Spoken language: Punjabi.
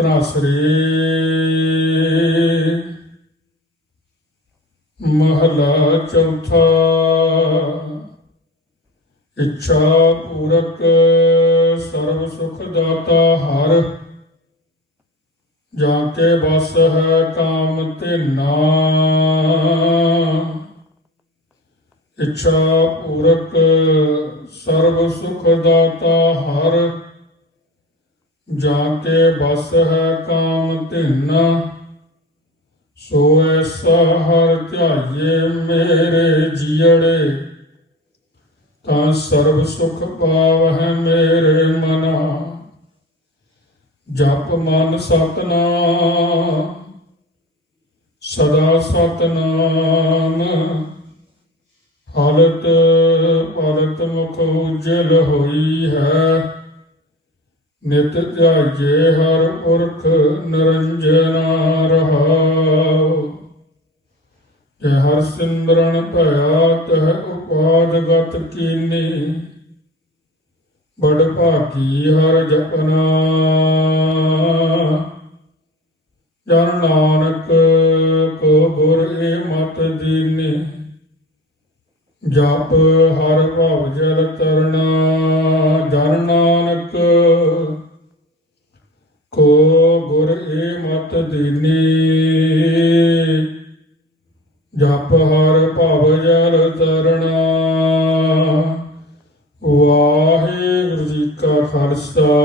ਤਨਾਸਰੀ ਮਹਲਾ ਚੌਥਾ। ਇੱਛਾ ਪੂਰਕ ਸਰਬ ਸੁਖ ਦਾਤਾ ਹਰ, ਜਾਂ ਕੇ ਬਸ ਹੈ ਕਾਮ ਤੇ ਨਾ ਇੱਛਾ ਪੂਰਕ ਸਰਬ ਸੁਖ ਦਾਤਾ ਹਰ ਜਾ ਕੇ ਬਸ ਹੈ ਕਾਮ ਧਿਨ। ਸੋ ਐਸਾ ਹਰ ਧਿਆਏ ਮੇਰੇ ਜੀੜੇ। ਤਾਂ ਸਰਬ ਸੁਖ ਪਾਵਹਿ ਮੇਰੇ ਮਨਾ। ਜਪ ਮਨ ਸਤਨਾਮ, ਸਦਾ ਸਤਨਾਮ। ਹਾਲਤ ਪਾਲਤ ਮੁਖ ਉਜਲ ਹੋਈ ਹੈ। ਨਿਤ ਧਿਆਏ ਹਰ ਪੁਰਖ ਨਿਰੰਜਨਾ ਰਹਾਉ। ਜੇ ਹਰ ਸਿਮਰਨ ਭਇਆ, ਤਹ ਉਪਾਦ ਗਤ ਕੀਨੀ। ਬੜ ਭਾਗੀ ਹਰ ਜਪਨਾ। ਜਨ ਨਾਨਕ ਕੋ ਗੁਰ ਏ ਮਤ ਦੀਨੀ। ਜਪ ਹਰ ਭਵ ਜਲ ਤਰਣਾ ਕੋ ਗੁਰ ਏ ਮਤ ਦੀਨੀ। ਜਪ ਹਰ ਭਵ ਜਲ ਤਰਣਾ ਵਾਹਿਗੁਰੂ ਜੀ ਕਾ ਖਾਲਸਾ।